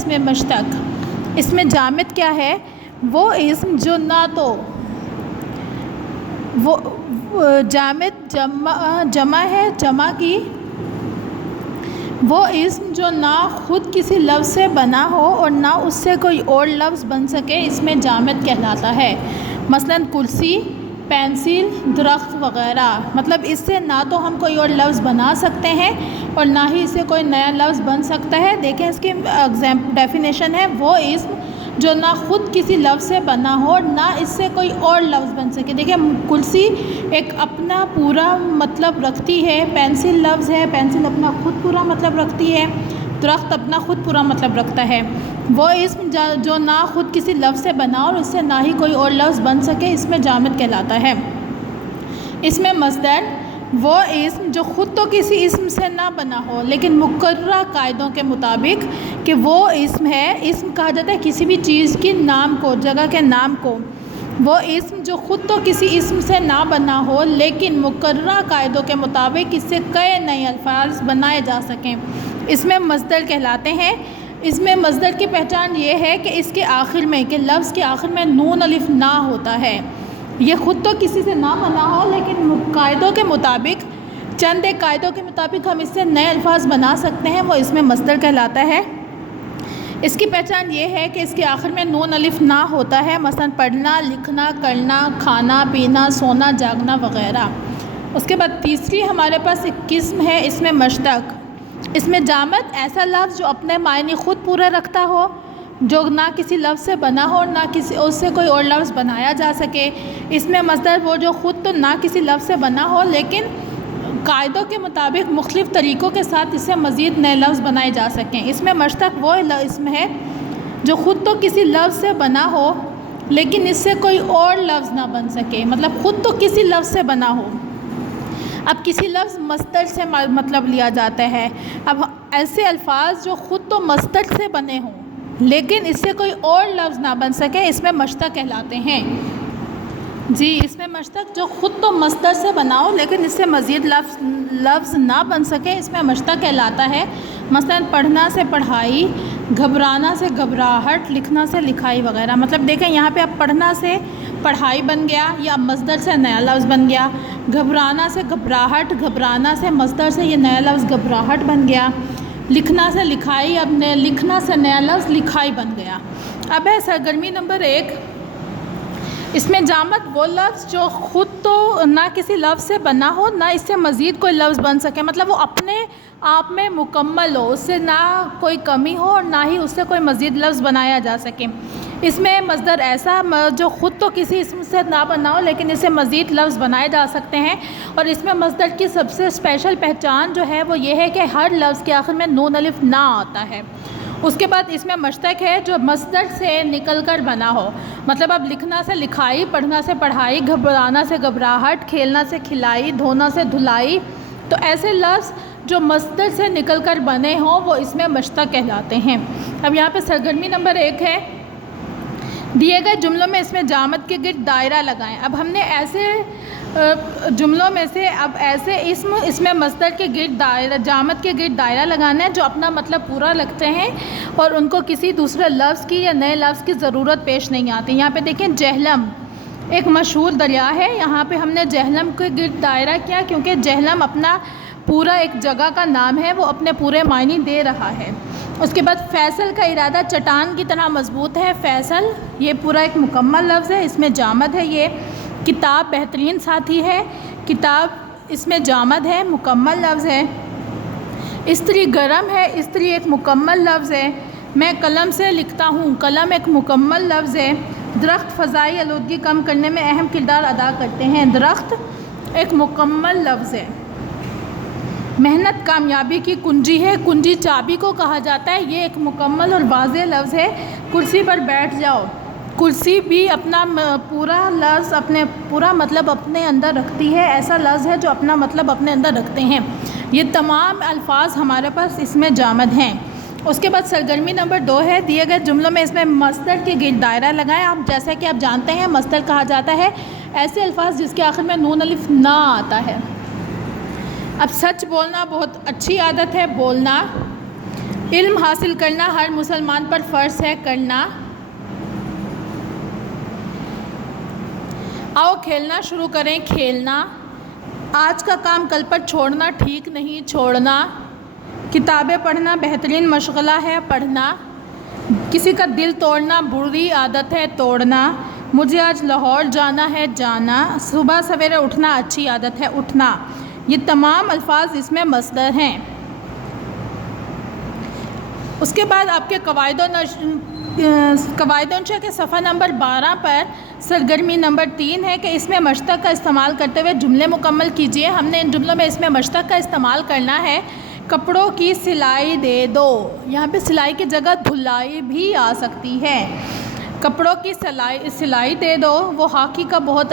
اس میں مشتق، اس میں جامد کیا ہے؟ وہ اسم جو نہ تو وہ جامد جمع ہے، جمع کی وہ اسم جو نہ خود کسی لفظ سے بنا ہو اور نہ اس سے کوئی اور لفظ بن سکے، اس میں جامد کہلاتا ہے۔ مثلاً کرسی، پینسل، درخت وغیرہ، مطلب اس سے نہ تو ہم کوئی اور لفظ بنا سکتے ہیں اور نہ ہی اس سے کوئی نیا لفظ بن سکتا ہے۔ دیکھیں اس کی ڈیفینیشن ہے، وہ اسم جو نہ خود کسی لفظ سے بنا ہو اور نہ اس سے کوئی اور لفظ بن سکے۔ دیکھیں کرسی ایک اپنا پورا مطلب رکھتی ہے، پینسل لفظ ہے، پینسل اپنا خود پورا مطلب رکھتی ہے، درخت اپنا خود پورا مطلب رکھتا ہے۔ وہ اسم جو نہ خود کسی لفظ سے بنا اور اس سے نہ ہی کوئی اور لفظ بن سکے، اس میں جامد کہلاتا ہے۔ اس میں مصدر وہ اسم جو خود تو کسی اسم سے نہ بنا ہو لیکن مقررہ قاعدوں کے مطابق کہ وہ اسم ہے، اسم کہا جاتا ہے کسی بھی چیز کے نام کو، جگہ کے نام کو۔ وہ اسم جو خود تو کسی اسم سے نہ بنا ہو لیکن مقررہ قاعدوں کے مطابق اس سے کئی نئے الفاظ بنائے جا سکیں، اس میں مصدر کہلاتے ہیں۔ اس میں مصدر کی پہچان یہ ہے کہ اس کے آخر میں، کہ لفظ کے آخر میں نون الف نہ ہوتا ہے۔ یہ خود تو کسی سے نہ بنا ہو لیکن قاعدوں کے مطابق، چند ایک قاعدوں کے مطابق ہم اس سے نئے الفاظ بنا سکتے ہیں، وہ اس میں مصدر کہلاتا ہے۔ اس کی پہچان یہ ہے کہ اس کے آخر میں نون الف نہ ہوتا ہے، مثلا پڑھنا، لکھنا، کرنا، کھانا، پینا، سونا، جاگنا وغیرہ۔ اس کے بعد تیسری ہمارے پاس ایک قسم ہے، اس میں مشتق۔ اس میں جامد ایسا لفظ جو اپنے معنی خود پورا رکھتا ہو، جو نہ کسی لفظ سے بنا ہو اور نہ کسی اس سے کوئی اور لفظ بنایا جا سکے۔ اس میں مصدر وہ جو خود تو نہ کسی لفظ سے بنا ہو لیکن قاعدوں کے مطابق مختلف طریقوں کے ساتھ اس سے مزید نئے لفظ بنائے جا سکیں۔ اس میں مشتق وہ اسم ہے جو خود تو کسی لفظ سے بنا ہو لیکن اس سے کوئی اور لفظ نہ بن سکے، مطلب خود تو کسی لفظ سے بنا ہو۔ اب کسی لفظ مصدر سے مطلب لیا جاتا ہے۔ اب ایسے الفاظ جو خود تو مصدر سے بنے ہوں لیکن اس سے کوئی اور لفظ نہ بن سکے، اس میں مشتق کہلاتے ہیں۔ جی، اس میں مشتق جو خود تو مصدر سے بنا ہو لیکن اس سے مزید لفظ نہ بن سکے، اس میں مشتق کہلاتا ہے۔ مثلا پڑھنا سے پڑھائی، گھبرانا سے گھبراہٹ، لکھنا سے لکھائی وغیرہ۔ مطلب دیکھیں یہاں پہ اب پڑھنا سے پڑھائی بن گیا یا مصدر سے نیا لفظ بن گیا، گھبرانا سے گھبراہٹ، گھبرانا سے مصدر سے یہ نیا لفظ گھبراہٹ بن گیا، لکھنا سے لکھائی، اب لکھنا سے نیا لفظ لکھائی بن گیا۔ اب ہے سرگرمی نمبر 1۔ اس میں جامد وہ لفظ جو خود تو نہ کسی لفظ سے بنا ہو نہ اس سے مزید کوئی لفظ بن سکے، مطلب وہ اپنے آپ میں مکمل ہو، اس سے نہ کوئی کمی ہو اور نہ ہی اس سے کوئی مزید لفظ بنایا جا سکے۔ اس میں مصدر ایسا جو خود تو کسی اسم سے نہ بنا ہو لیکن اس سے مزید لفظ بنائے جا سکتے ہیں۔ اور اس میں مصدر کی سب سے اسپیشل پہچان جو ہے وہ یہ ہے کہ ہر لفظ کے آخر میں نون الف نہ آتا ہے۔ اس کے بعد اس میں مشتق ہے جو مصدر سے نکل کر بنا ہو، مطلب اب لکھنا سے لکھائی، پڑھنا سے پڑھائی، گھبرانا سے گھبراہٹ، کھیلنا سے کھلائی، دھونا سے دھلائی، تو ایسے لفظ جو مصدر سے نکل کر بنے ہوں وہ اس میں مشتق کہلاتے ہیں۔ اب یہاں پہ سرگرمی نمبر 1 ہے، دیے گئے جملوں میں اس میں جامد کے گرد دائرہ لگائیں۔ اب ہم نے ایسے جملوں میں سے اب ایسے اسم اس میں مصدر کے گرد دائرہ، جامد کے گرد دائرہ لگانا ہے جو اپنا مطلب پورا لگتے ہیں اور ان کو کسی دوسرے لفظ کی یا نئے لفظ کی ضرورت پیش نہیں آتی۔ یہاں پہ دیکھیں جہلم ایک مشہور دریا ہے، یہاں پہ ہم نے جہلم کے گرد دائرہ کیا کیونکہ جہلم اپنا پورا ایک جگہ کا نام ہے، وہ اپنے پورے معنی دے رہا ہے۔ اس کے بعد فیصل کا ارادہ چٹان کی طرح مضبوط ہے، فیصل یہ پورا ایک مکمل لفظ ہے، اس میں جامد ہے۔ یہ کتاب بہترین ساتھی ہے، کتاب اس میں جامد ہے، مکمل لفظ ہے۔ استری گرم ہے، استری ایک مکمل لفظ ہے۔ میں قلم سے لکھتا ہوں، قلم ایک مکمل لفظ ہے۔ درخت فضائی آلودگی کم کرنے میں اہم کردار ادا کرتے ہیں، درخت ایک مکمل لفظ ہے۔ محنت کامیابی کی کنجی ہے، کنجی چابی کو کہا جاتا ہے، یہ ایک مکمل اور واضح لفظ ہے۔ کرسی پر بیٹھ جاؤ، کرسی بھی اپنا پورا لفظ، اپنے پورا مطلب اپنے اندر رکھتی ہے، ایسا لفظ ہے جو اپنا مطلب اپنے اندر رکھتے ہیں۔ یہ تمام الفاظ ہمارے پاس اس میں جامد ہیں۔ اس کے بعد سرگرمی نمبر 2 ہے، دیے گئے جملوں میں اس میں مصدر کے گرد دائرہ لگائیں۔ آپ جیسا کہ آپ جانتے ہیں مصدر کہا جاتا ہے ایسے الفاظ جس کے آخر میں نون الف نہ آتا ہے۔ اب سچ بولنا بہت اچھی عادت ہے، بولنا علم حاصل کرنا ہر مسلمان پر فرض ہے کرنا۔ آؤ کھیلنا شروع کریں کھیلنا۔ آج کا کام کل پر چھوڑنا ٹھیک نہیں چھوڑنا۔ کتابیں پڑھنا بہترین مشغلہ ہے پڑھنا۔ کسی کا دل توڑنا بری عادت ہے توڑنا۔ مجھے آج لاہور جانا ہے جانا۔ صبح سویرے اٹھنا اچھی عادت ہے اٹھنا۔ یہ تمام الفاظ اس میں مصدر ہیں۔ اس کے بعد آپ کے قواعد و انشاء کے صفحہ نمبر 12 پر سرگرمی نمبر 3 ہے کہ اس میں مشتق کا استعمال کرتے ہوئے جملے مکمل کیجیے۔ ہم نے ان جملوں میں اس میں مشتق کا استعمال کرنا ہے۔ کپڑوں کی سلائی دے دو، یہاں پہ سلائی کی جگہ دھلائی بھی آ سکتی ہے۔ کپڑوں کی سلائی دے دو، وہ ہاکی کا بہت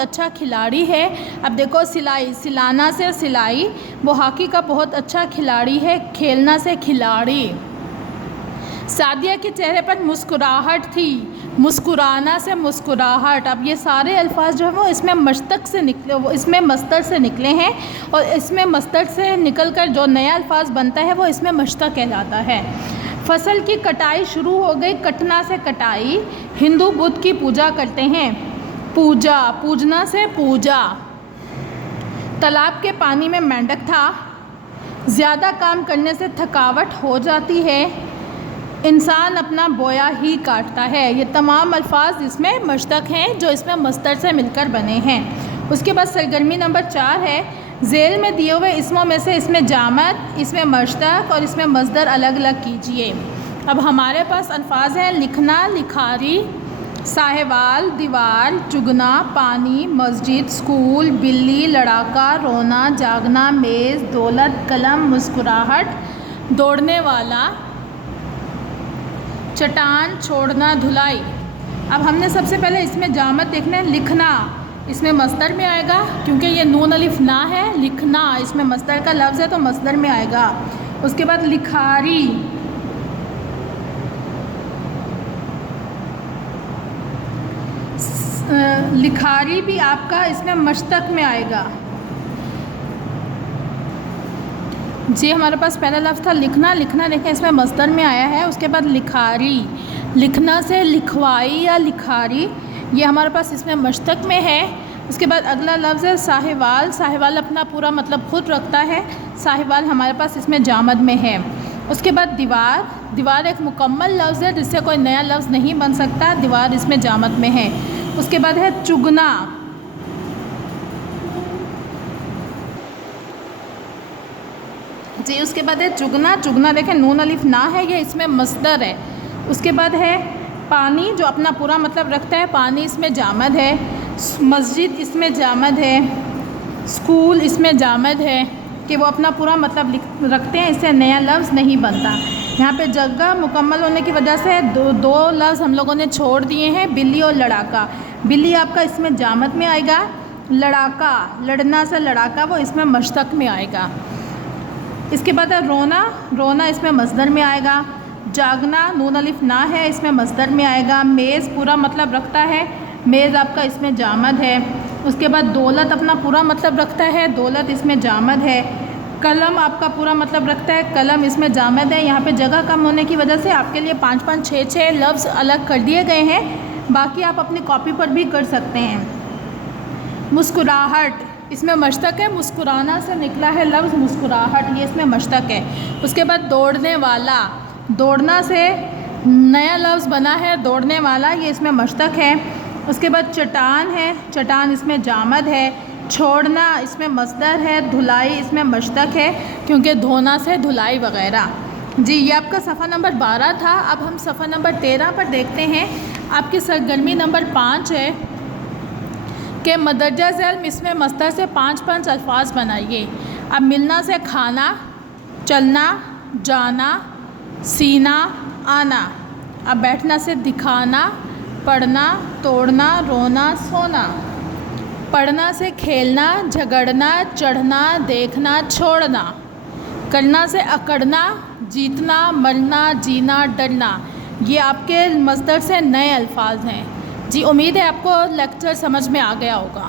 اچھا کھلاڑی ہے۔ اب دیکھو سلائی، سلانا سے سلائی، وہ ہاکی کا بہت اچھا کھلاڑی ہے، کھیلنا سے کھلاڑی۔ سعدیہ کے چہرے پر مسکراہٹ تھی، مسکرانا سے مسکراہٹ۔ اب یہ سارے الفاظ جو ہیں وہ اس میں مشتق سے نکلے، وہ اس میں مصدر سے نکلے ہیں، اور اس میں مصدر سے نکل کر جو نیا الفاظ بنتا ہے وہ اس میں مشتق کہلاتا ہے۔ فصل کی کٹائی شروع ہو گئی، کٹنا سے کٹائی۔ ہندو بدھ کی پوجا کرتے ہیں، پوجا، پوجنا سے پوجا۔ تالاب کے پانی میں مینڈک تھا، زیادہ کام کرنے سے تھکاوٹ ہو جاتی ہے۔ انسان اپنا بویا ہی کاٹتا ہے۔ یہ تمام الفاظ اس میں مشتق ہیں جو اس میں مصدر سے مل کر بنے ہیں۔ اس کے بعد سرگرمی نمبر 4 ہے، ذیل میں دیے ہوئے اسموں میں سے اس میں جامد، اس میں مشتق اور اس میں مصدر الگ الگ کیجیے۔ اب ہمارے پاس الفاظ ہیں لکھنا، لکھاری، ساہیوال، دیوار، چگنا، پانی، مسجد، اسکول، بلی، لڑاکا، رونا، جاگنا، میز، دولت، قلم، مسکراہٹ، دوڑنے والا، چٹان، چھوڑنا، دھلائی۔ اب ہم نے سب سے پہلے اس میں جامد دیکھنا ہے، لکھنا، اس میں مصدر میں آئے گا کیونکہ یہ نون الف نا ہے، لکھنا اس میں مصدر کا لفظ ہے تو مصدر میں آئے گا۔ اس کے بعد لکھاری، لکھاری بھی آپ کا اس میں مشتق میں آئے گا۔ جی ہمارے پاس پہلا لفظ تھا لکھنا، لکھنا دیکھیں اس میں مصدر میں آیا ہے۔ اس کے بعد لکھاری، لکھنا سے لکھوائی یا لکھاری، یہ ہمارے پاس اس میں مشتق میں ہے۔ اس کے بعد اگلا لفظ ہے ساہیوال، ساہیوال اپنا پورا مطلب خود رکھتا ہے، ساہیوال ہمارے پاس اس میں جامد میں ہے۔ اس کے بعد دیوار، دیوار ایک مکمل لفظ ہے جس سے کوئی نیا لفظ نہیں بن سکتا، دیوار اس میں جامد میں ہے۔ اس کے بعد ہے چگنا، جی اس کے بعد ہے چگنا، چگنا دیکھیں نون الف نا ہے، یہ اس میں مصدر ہے۔ اس کے بعد ہے پانی جو اپنا پورا مطلب رکھتا ہے، پانی اس میں جامد ہے۔ مسجد اس میں جامد ہے، اسکول اس میں جامد ہے کہ وہ اپنا پورا مطلب رکھتے ہیں، اس سے نیا لفظ نہیں بنتا۔ یہاں پہ جگہ مکمل ہونے کی وجہ سے دو لفظ ہم لوگوں نے چھوڑ دیے ہیں، بلی اور لڑاکا۔ بلی آپ کا اس میں جامد میں آئے گا، لڑاکا، لڑنا سے لڑاکا، وہ اس میں مشتق میں آئے گا۔ اس کے بعد ہے رونا، رونا اس میں مصدر میں آئے گا۔ جاگنا نون الف نا ہے، اس میں مصدر میں آئے گا۔ میز پورا مطلب رکھتا ہے، میز آپ کا اس میں جامد ہے۔ اس کے بعد دولت اپنا پورا مطلب رکھتا ہے، دولت اس میں جامد ہے۔ قلم آپ کا پورا مطلب رکھتا ہے، قلم اس میں جامد ہے۔ یہاں پہ جگہ کم ہونے کی وجہ سے آپ کے لیے 5 6 لفظ الگ کر دیے گئے ہیں، باقی آپ اپنی کاپی پر بھی کر سکتے ہیں۔ مسکراہٹ اس میں مشتق ہے، مسکرانا سے نکلا ہے لفظ مسکراہٹ، یہ اس میں مشتق ہے۔ اس کے بعد دوڑنے والا، دوڑنا سے نیا لفظ بنا ہے دوڑنے والا، یہ اس میں مشتق ہے۔ اس کے بعد چٹان ہے، چٹان اس میں جامد ہے۔ چھوڑنا اس میں مصدر ہے، دھلائی اس میں مشتق ہے کیونکہ دھونا سے دھلائی وغیرہ۔ جی یہ آپ کا صفحہ نمبر 12 تھا۔ اب ہم صفحہ نمبر 13 پر دیکھتے ہیں۔ آپ کی سرگرمی نمبر 5 ہے کہ مندرجہ ذیل اس میں مصدر سے 5 الفاظ بنائیے۔ اب ملنا سے کھانا، چلنا، جانا، سینا، آنا۔ اب بیٹھنا سے دکھانا، پڑھنا، توڑنا، رونا، سونا۔ پڑھنا سے کھیلنا، جھگڑنا، چڑھنا، دیکھنا، چھوڑنا۔ کرنا سے اکڑنا، جیتنا، مرنا، جینا، ڈرنا۔ یہ آپ کے مصدر سے نئے الفاظ ہیں۔ جی امید ہے آپ کو لیکچر سمجھ میں آ گیا ہوگا۔